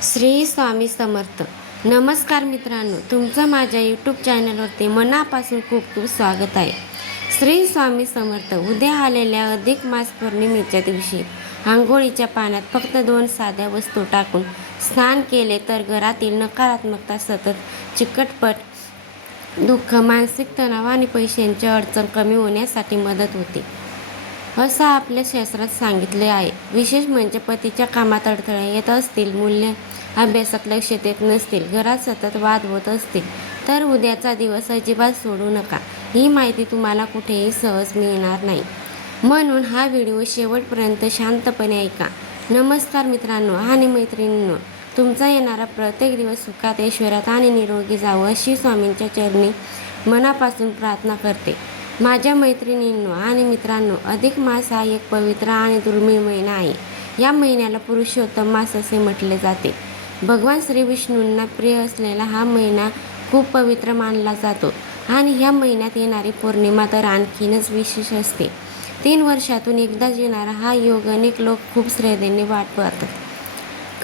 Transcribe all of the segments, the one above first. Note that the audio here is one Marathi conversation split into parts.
श्री स्वामी समर्थ. नमस्कार मित्रांनो, तुमचं माझ्या यूट्यूब चॅनलवरती मनापासून खूप खूप स्वागत आहे. श्री स्वामी समर्थ. उद्या आलेल्या अधिक मास पौर्णिमेच्या दिवशी आंघोळीच्या पाण्यात फक्त 2 साध्या वस्तू टाकून स्नान केले तर घरातील नकारात्मकता, सतत चिकटपट, दुःख, मानसिक तणाव आणि पैशांची अडचण कमी होण्यासाठी मदत होते, असं आपल्या शास्त्रात सांगितले आहे. विशेष म्हणजे पतीच्या कामात अडथळे येत असतील, मूल्य अभ्यासात लक्ष देत नसतील, घरात सतत वाद होत असतील, तर उद्याचा दिवस अजिबात सोडू नका. ही माहिती तुम्हाला कुठेही सहज मिळणार नाही, म्हणून हा व्हिडिओ शेवटपर्यंत शांतपणे ऐका. नमस्कार मित्रांनो आणि मैत्रिणींनो, तुमचा येणारा प्रत्येक दिवस सुखात, ऐश्वर्यात आणि निरोगी जावं अशी स्वामींच्या चरणी मनापासून प्रार्थना करते. माझ्या मैत्रिणींनो आणि मित्रांनो, अधिक मास हा एक पवित्र आणि दुर्मिळ महिना आहे. या महिन्याला पुरुषोत्तम मास असे म्हटले जाते. भगवान श्री विष्णूंना प्रिय असलेला हा महिना खूप पवित्र मानला जातो आणि ह्या महिन्यात येणारी पौर्णिमा तर आणखीनच विशेष असते. 3 वर्षातून एकदाच येणारा हा योग अनेक लोक खूप श्रद्धेने वाट पाहतात.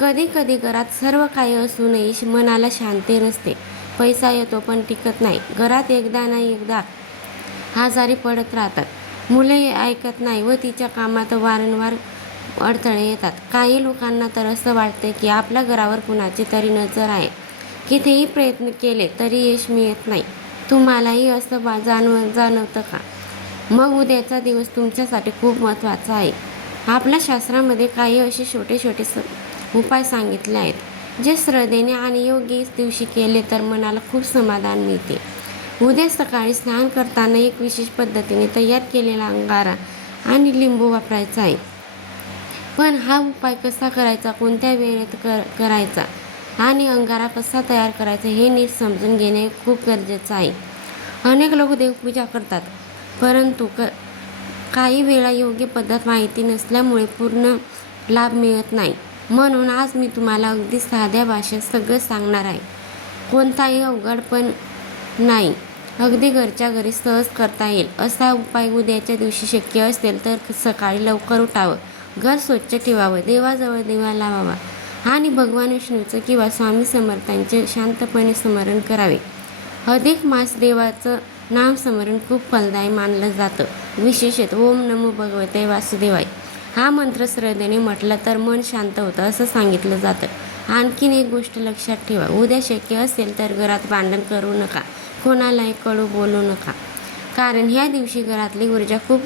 कधी कधी घरात सर्व काही असूनही मनाला शांती नसते. पैसा येतो पण टिकत नाही. घरात एकदा ना एकदा आजारी पडत राहतात. मुले ऐकत नाही व तिच्या कामात वारंवार अडथळे येतात. काही लोकांना तर असं वाटते की आपल्या घरावर कुणाची तरी नजर आहे. कितीही प्रयत्न केले तरी यश मिळत नाही. तुम्हालाही असं जाणवतं का? मग उद्याचा दिवस तुमच्यासाठी खूप महत्त्वाचा आहे. आपल्या शास्त्रामध्ये काही असे छोटे छोटे उपाय सांगितले आहेत, जे श्रद्धेने आणि योग्य दिवशी केले तर मनाला खूप समाधान मिळते. उद्या सकाळी स्नान करताना एक विशेष पद्धतीने तयार केलेला अंगारा आणि लिंबू वापरायचा आहे. पण हा उपाय कसा करायचा, कोणत्या वेळेत करायचा आणि अंगारा कसा तयार करायचा हे नीट समजून घेणे खूप गरजेचं आहे. अनेक लोक देवपूजा करतात, परंतु काही वेळा योग्य पद्धत माहिती नसल्यामुळे पूर्ण लाभ मिळत नाही. म्हणून आज मी तुम्हाला अगदी साध्या भाषेत सगळं सांगणार आहे. कोणताही अवघड पण नाही, अगदी घरच्या घरी सहज करता येईल असा उपाय. उद्याच्या दिवशी शक्य असेल तर सकाळी लवकर उठावं, घर स्वच्छ ठेवावं, देवाजवळ दिवा लावावा आणि भगवान विष्णूचं किंवा स्वामी समर्थांचे शांतपणे स्मरण करावे. अधिक मास देवाचं नामस्मरण खूप फलदायी मानलं जातं. विशेषतः ओम नमो भगवते वासुदेवाय हा मंत्र श्रद्धेने म्हटलं तर मन शांत होतं असं सांगितलं जातं. आणखीन एक गोष्ट लक्षात ठेवा, उद्या शक्य असेल तर घरात भांडण करू नका, कोणालाही कडू बोलू नका, कारण ह्या दिवशी घरातली ऊर्जा खूप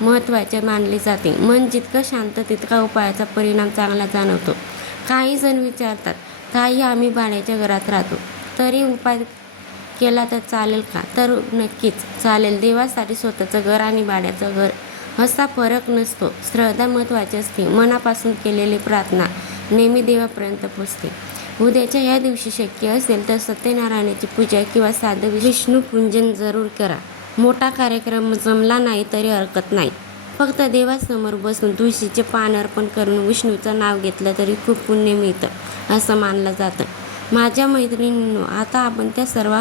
महत्त्वाचे मानली जाते. मन जितकं शांत तितका उपायाचा परिणाम चांगला जाणवतो. काही जण विचारतात, ताई आम्ही भाड्याच्या घरात राहतो, तरी उपाय केला तर चालेल का? तर नक्कीच चालेल. देवासाठी स्वतःचं घर आणि भाड्याचं घर असा फरक नसतो. श्रद्धा महत्त्वाची असते. मनापासून केलेली प्रार्थना नेहमी देवापर्यंत पोचते. उद्याच्या या दिवशी शक्य असेल तर सत्यनारायणाची पूजा किंवा साधं विष्णू पूजन जरूर करा. मोठा कार्यक्रम जमला नाही तरी हरकत नाही. फक्त देवासमोर बसून तुळशीचे पान अर्पण करून विष्णूचं नाव घेतलं तरी खूप पुण्य मिळतं असं मानलं जातं. माझ्या मैत्रिणींनो, आता आपण त्या सर्व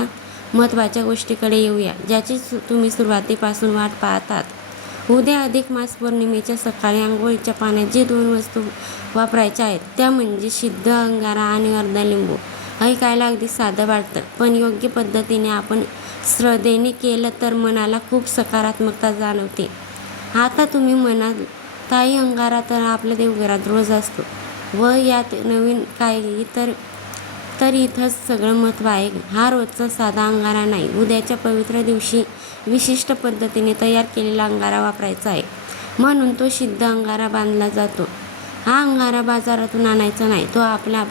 महत्त्वाच्या गोष्टीकडे येऊया, ज्याची तुम्ही सुरुवातीपासून वाट पाहतात. उद्या अधिक मास पौर्णिमेच्या सकाळी आंघोळीच्या पाण्यात जे 2 वस्तू वापरायच्या आहेत त्या म्हणजे शुद्ध अंगारा आणि अर्धा लिंबू. ऐकायला अगदी साधं वाटतं, पण योग्य पद्धतीने आपण श्रद्धेने केलं तर मनाला खूप सकारात्मकता जाणवते. आता तुम्ही म्हणाल, ताई अंगारा तर आपल्या देवघरात रोज असतो व यात नवीन काही तर इथंच सगळं महत्त्व आहे. हा रोजचा साधा अंगारा नाही, उद्याच्या पवित्र दिवशी विशिष्ट पद्धतीने तयार केलेला अंगारा वापरायचा आहे. म्हणून तो शुद्ध अंगारा बांधला जातो. हा अंगारा बाजारातून आणायचा नाही, तो आपल्या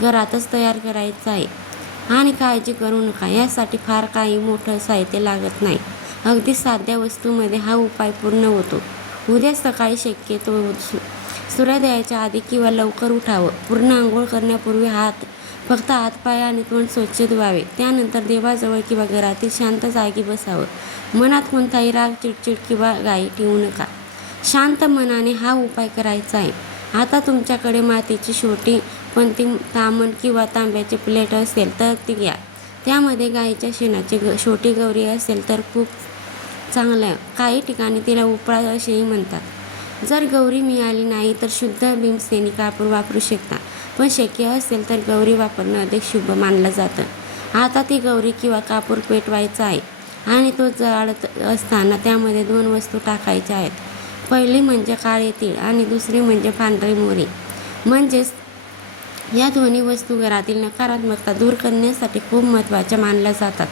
घरातच तयार करायचा आहे. आणि काळजी करू नका, यासाठी फार काही मोठं साहित्य लागत नाही. अगदी साध्या वस्तूमध्ये हा उपाय पूर्ण होतो. उद्या सकाळी शक्यतो सूर्योदयाच्या आधी किंवा लवकर उठावं. पूर्ण आंघोळ करण्यापूर्वी फक्त हातपाय आणि तोंड स्वच्छ धुवावे. त्यानंतर देवाजवळ किंवा घरातील शांत जागी बसावं. मनात कोणताही राग, चिडचिड किंवा घाई ठेवू नका. शांत मनाने हा उपाय करायचा आहे. आता तुमच्याकडे मातीची छोटी पंती, तामण किंवा तांब्याची प्लेट असेल तर ती घ्या. त्यामध्ये गाईच्या शेणाची छोटी गौरी असेल तर खूप चांगलं. काही ठिकाणी तिला उपळा असेही म्हणतात. जर गौरी मिळाली नाही तर शुद्ध भीमसेनी कापूर वापरू शकता. पण शक्य असेल तर गौरी वापरणं अधिक शुभ मानलं जातं. आता ती गौरी किंवा कापूर पेटवायचा आहे आणि तो जळत असताना त्यामध्ये 2 वस्तू टाकायच्या आहेत. पहिली म्हणजे काळे तीळ आणि दुसरी म्हणजे पांढरी मोहरी. म्हणजेच या दोन्ही वस्तू घरातील नकारात्मकता दूर करण्यासाठी खूप महत्त्वाच्या मानल्या जातात.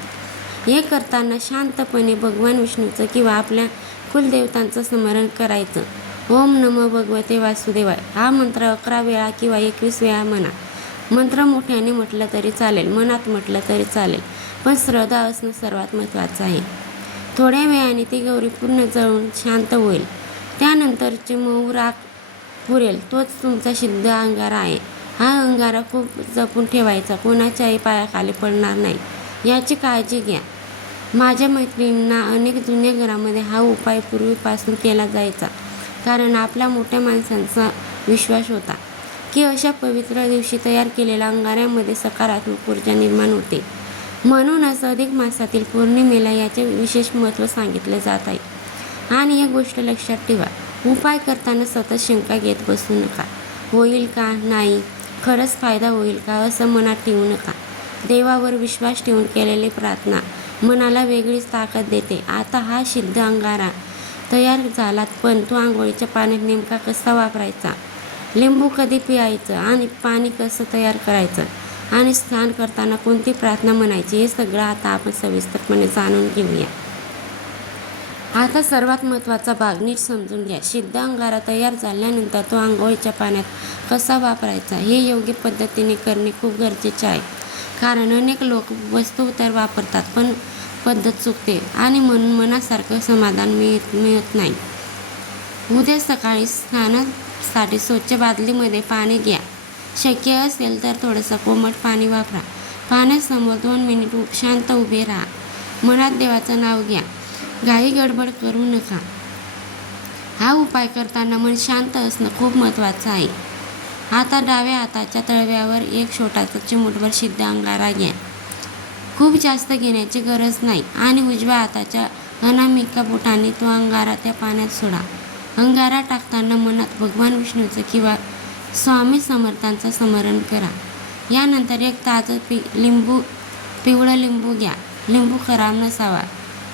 हे करताना शांतपणे भगवान विष्णूचं किंवा आपल्या कुलदेवतांचं स्मरण करायचं. ओम नमो भगवते वासुदेवाय हा मंत्र 11 वेळा किंवा 21 वेळा म्हणा. मंत्र मोठ्याने म्हटलं तरी चालेल, मनात म्हटलं तरी चालेल, पण श्रद्धा असणं सर्वात महत्त्वाचं आहे. थोड्या वेळाने ती गौरी पूर्ण जळून शांत होईल. त्यानंतरचे मऊ राख पुरेल तोच तुमचा सिद्ध अंगारा आहे. हा अंगारा खूप जपून ठेवायचा, कोणाच्याही पायाखाली पडणार नाही याची काळजी घ्या. माझ्या मैत्रिणींना अनेक जुन्या घरामध्ये हा उपाय पूर्वीपासून केला जायचा, कारण आपल्या मोठ्या माणसांचा विश्वास होता की अशा पवित्र दिवशी तयार केलेल्या अंगाऱ्यामध्ये सकारात्मक ऊर्जा निर्माण होते. म्हणूनच अधिक मासातील पौर्णिमेला याचे विशेष महत्त्व सांगितले जात आहे. आणि एक गोष्ट लक्षात ठेवा, उपाय करताना सतत शंका घेत बसू नका. होईल का नाही, खरंच फायदा होईल का असं मनात ठेवू नका. देवावर विश्वास ठेवून केलेली प्रार्थना मनाला वेगळीच ताकद देते. आता हा सिद्ध अंगारा तयार झालात, पण तो आंघोळीच्या पाण्यात नेमका कसा वापरायचा, लिंबू कधी पिळायचं आणि पाणी कसं तयार करायचं आणि स्नान करताना कोणती प्रार्थना म्हणायची हे सगळं आता आपण सविस्तरपणे जाणून घेऊया. आता सर्वात महत्त्वाचा भाग नीट समजून घ्या. सिद्ध अंगारा तयार झाल्यानंतर तो आंघोळीच्या पाण्यात कसा वापरायचा हे योग्य पद्धतीने करणे खूप गरजेचे आहे. कारण अनेक लोक वस्तू तर वापरतात, पण पद्धत चुकते आणि म्हणून मनासारखं समाधान मिळत नाही. उद्या सकाळी स्नानासाठी स्वच्छ बादलीमध्ये पाणी घ्या. शक्य असेल तर थोडंसं कोमट पाणी वापरा. पाण्यासमोर 2 मिनिट शांत उभे राहा. मनात देवाचं नाव घ्या. घाई गडबड करू नका. हा उपाय करताना मन शांत असणं खूप महत्त्वाचं आहे. आता डाव्या हाताच्या तळव्यावर एक छोटासा चिमूटभर सिद्ध अंगारा घ्या. खूप जास्त घेण्याची गरज नाही आणि उजव्या हाताच्या अनामिका बोटाने तो अंगारा त्या पाण्यात सोडा. अंगारा टाकताना मनात भगवान विष्णूचं किंवा स्वामी समर्थांचं स्मरण करा. यानंतर एक ताजं पिवळं लिंबू घ्या. लिंबू खराब नसावा,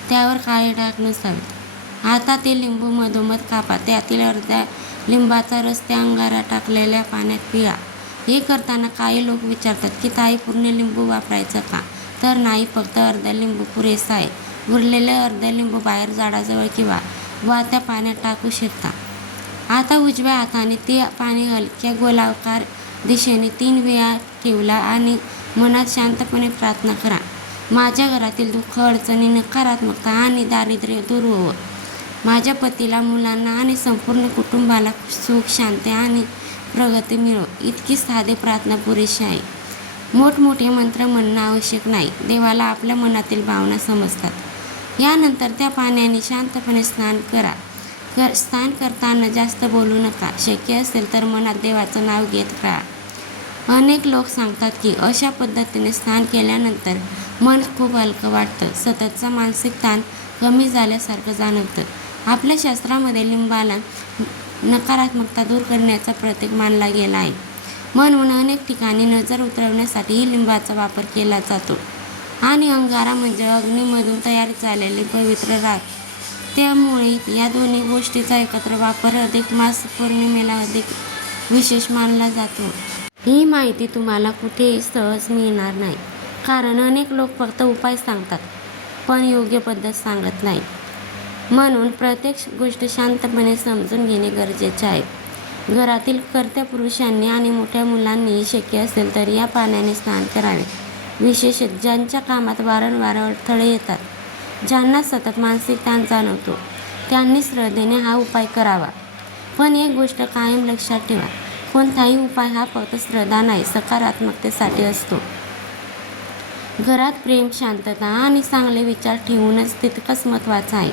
त्यावर काळे डाग नसावेत. आता ते लिंबू मधोमध कापा. त्यातील अर्ध्या लिंबाचा रस त्या अंगारा टाकलेल्या पाण्यात पिळा. हे करताना काही लोक विचारतात की ताई पूर्ण लिंबू वापरायचं का? तर नाही, फक्त अर्धा लिंबू पुरेसा आहे. उरलेले अर्धा लिंबू बाहेर झाडाजवळ किंवा वाहत्या पाण्यात टाकू शकता. आता उजव्या हाताने ते पाणी हलक्या गोलाकार दिशेने 3 वेळा ठेवला आणि मनात शांतपणे प्रार्थना करा. माझ्या घरातील दुःख, अडचणी, नकारात्मकता आणि दारिद्र्य दूर होवो. माझ्या पतीला, मुलांना आणि संपूर्ण कुटुंबाला सुख, शांती आणि प्रगती मिळो. इतकी साधी प्रार्थना पुरेशी आहे. मोठमोठे मंत्र म्हणणं आवश्यक नाही. देवाला आपल्या मनातील भावना समजतात. यानंतर त्या पाण्याने शांतपणे स्नान करा. स्नान करताना जास्त बोलू नका. शक्य असेल तर मनात देवाचं नाव घेत राहा. अनेक लोक सांगतात की अशा पद्धतीने स्नान केल्यानंतर मन खूप हलकं वाटतं, सततचा मानसिक ताण कमी झाल्यासारखं जाणवतं. आपल्या शास्त्रामध्ये लिंबाला नकारात्मकता दूर करण्याचा प्रतीक मानला गेला आहे. म्हणून अनेक ठिकाणी नजर उतरवण्यासाठी लिंबाचा वापर केला जातो. आणि अंगारा म्हणजे अग्नीमधून तयार झालेली पवित्र राख. त्यामुळे या दोन्ही गोष्टीचा एकत्र वापर अधिक मास पौर्णिमेला अधिक विशेष मानला जातो. ही माहिती तुम्हाला कुठेही सहज मिळणार नाही, कारण अनेक लोक फक्त उपाय सांगतात पण योग्य पद्धत सांगत नाही. म्हणून प्रत्येक गोष्ट शांतपणे समजून घेणे गरजेचे आहे. घरातील कर्त्या पुरुषांनी आणि मोठ्या मुलांनी शक्य असेल तर या पाण्याने स्नान करावे. विशेषतः ज्यांच्या कामात वारंवार अडथळे येतात, ज्यांना सतत मानसिक ताण जाणवतो, त्यांनी श्रद्धेने हा उपाय करावा. पण एक गोष्ट कायम लक्षात ठेवा, कोणताही उपाय हा फक्त श्रद्धा नाही, सकारात्मकतेसाठी असतो. घरात प्रेम, शांतता आणि चांगले विचार ठेवूनच तितकंच महत्त्वाचं आहे.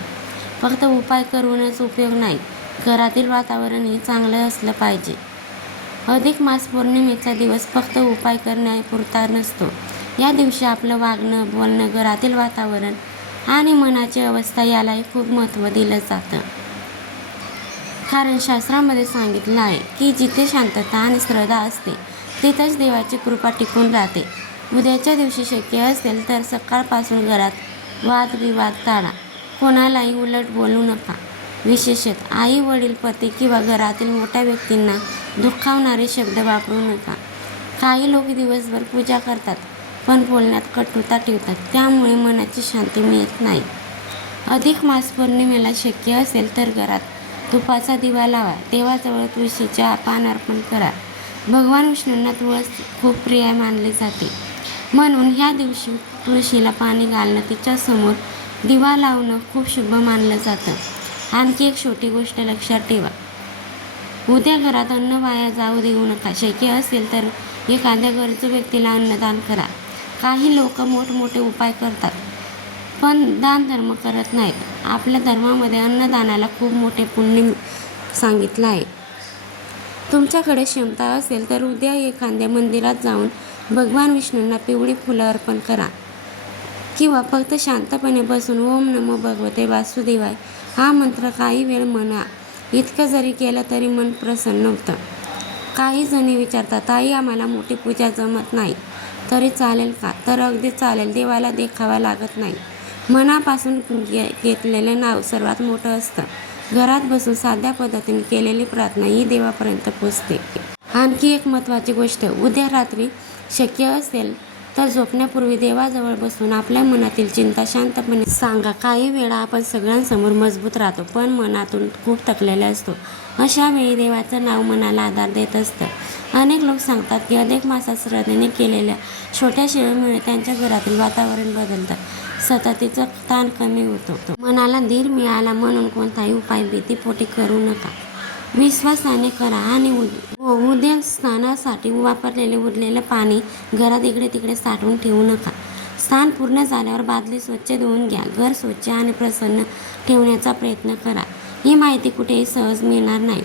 फक्त उपाय करूनच उपयोग नाही, घरातील वातावरणही चांगलं असलं पाहिजे. अधिक मास पौर्णिमेचा दिवस फक्त उपाय करण्यापुरता नसतो. या दिवशी आपलं वागणं, बोलणं, घरातील वातावरण आणि मनाची अवस्था यालाही खूप महत्त्व दिलं जातं. कारण शास्त्रामध्ये सांगितलं आहे की जिथे शांतता आणि श्रद्धा असते तिथंच देवाची कृपा टिकून राहते. उद्याच्या दिवशी शक्य असेल तर सकाळपासून घरात वादविवाद टाळा. कोणालाही उलट बोलू नका. विशेषतः आई वडील पती किंवा घरातील मोठ्या व्यक्तींना दुखावणारे शब्द वापरू नका. काही लोक दिवसभर पूजा करतात पण बोलण्यात कटुता ठेवतात, त्यामुळे मनाची शांती मिळत नाही. अधिक मास पौर्णिमेला शक्य असेल तर घरात तुपाचा दिवा लावा. देवाजवळ तुळशीचे पान अर्पण करा. भगवान विष्णूंना तुळस खूप प्रिय मानले जाते, म्हणून ह्या दिवशी तुळशीला पाणी घालणं, तिच्यासमोर दिवा लावणं खूप शुभ मानलं जातं. आणखी एक छोटी गोष्ट लक्षात ठेवा. उद्या घरात अन्न वाया जाऊ देऊ नका. शक्य असेल तर एखाद्या गरजू व्यक्तीला अन्नदान करा. काही लोक मोठमोठे उपाय करतात पण दानधर्म करत नाहीत. आपल्या धर्मामध्ये अन्नदानाला खूप मोठे पुण्य सांगितलं आहे. तुमच्याकडे क्षमता असेल तर उद्या एखाद्या मंदिरात जाऊन भगवान विष्णूंना पिवळी फुलं अर्पण करा किंवा फक्त शांतपणे बसून ओम नमो भगवते वासुदेवाय हा मंत्र काही वेळ म्हणा. इतकं जरी केलं तरी मन प्रसन्न होतं. काही जणी विचारतात, ताई आम्हाला मोठी पूजा जमत नाही तरी चालेल का? तर अगदी चालेल. देवाला देखावा लागत नाही. मनापासून घेतलेलं नाव सर्वात मोठं असतं. घरात बसून साध्या पद्धतीने केलेली प्रार्थना ही देवापर्यंत पोचते. आणखी एक महत्त्वाची गोष्ट, उद्या रात्री शक्य असेल तर झोपण्यापूर्वी देवाजवळ बसून आपल्या मनातील चिंता शांतपणे सांगा. काही वेळा आपण सगळ्यांसमोर मजबूत राहतो पण मनातून खूप थकलेले असतो. अशा वेळी देवाचं नाव मनाला आधार देत असतं. अनेक लोक सांगतात की अधिक मासात श्रद्धेने केलेल्या छोट्या सेवेमुळे त्यांच्या घरातील वातावरण बदलतं. सततीचा ताण कमी होतो. मनाला धीर मिळाला म्हणून कोणताही उपाय भीतीपोटी करू नका. विश्वासाने करा आणि उद्या स्नानासाठी वापरलेले उरलेलं पाणी घरात इकडे तिकडे साठवून ठेवू नका. स्नान पूर्ण झाल्यावर बादली स्वच्छ धुवून घ्या. घर स्वच्छ आणि प्रसन्न ठेवण्याचा प्रयत्न करा. ही माहिती कुठेही सहज मिळणार नाही,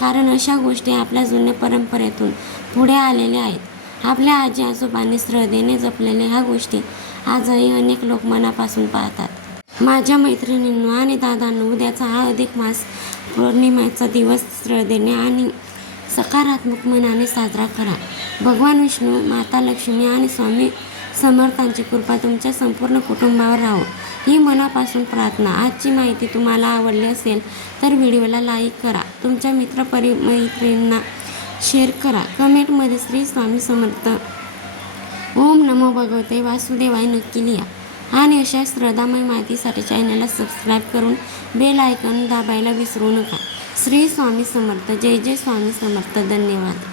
कारण अशा गोष्टी आपल्या जुन्या परंपरेतून पुढे आलेल्या आहेत. आपल्या आजी आजोबांनी श्रद्धेने जपलेल्या ह्या गोष्टी आजही अनेक लोक मनापासून पाळतात. माझ्या मैत्रिणींनो आणि दादांनो, उद्याचा हा अधिक मास पौर्णिमेचा दिवस श्रद्धेने आणि सकारात्मक मनाने साजरा करा. भगवान विष्णू, माता लक्ष्मी आणि स्वामी समर्थांची कृपा तुमच्या संपूर्ण कुटुंबावर राहो ही मनापासून प्रार्थना. आजची माहिती तुम्हाला आवडली असेल तर व्हिडिओला लाईक करा. तुमच्या मैत्रिणींना शेअर करा. कमेंटमध्ये श्री स्वामी समर्थ, ओम नमो भगवते वासुदेवाय नक्की लिहा. आणि अशा श्रद्धामय माहितीसाठी चॅनलला सबस्क्राईब करून बेल आयकॉन दाबायला विसरू नका. श्री स्वामी समर्थ. जय जय स्वामी समर्थ. धन्यवाद.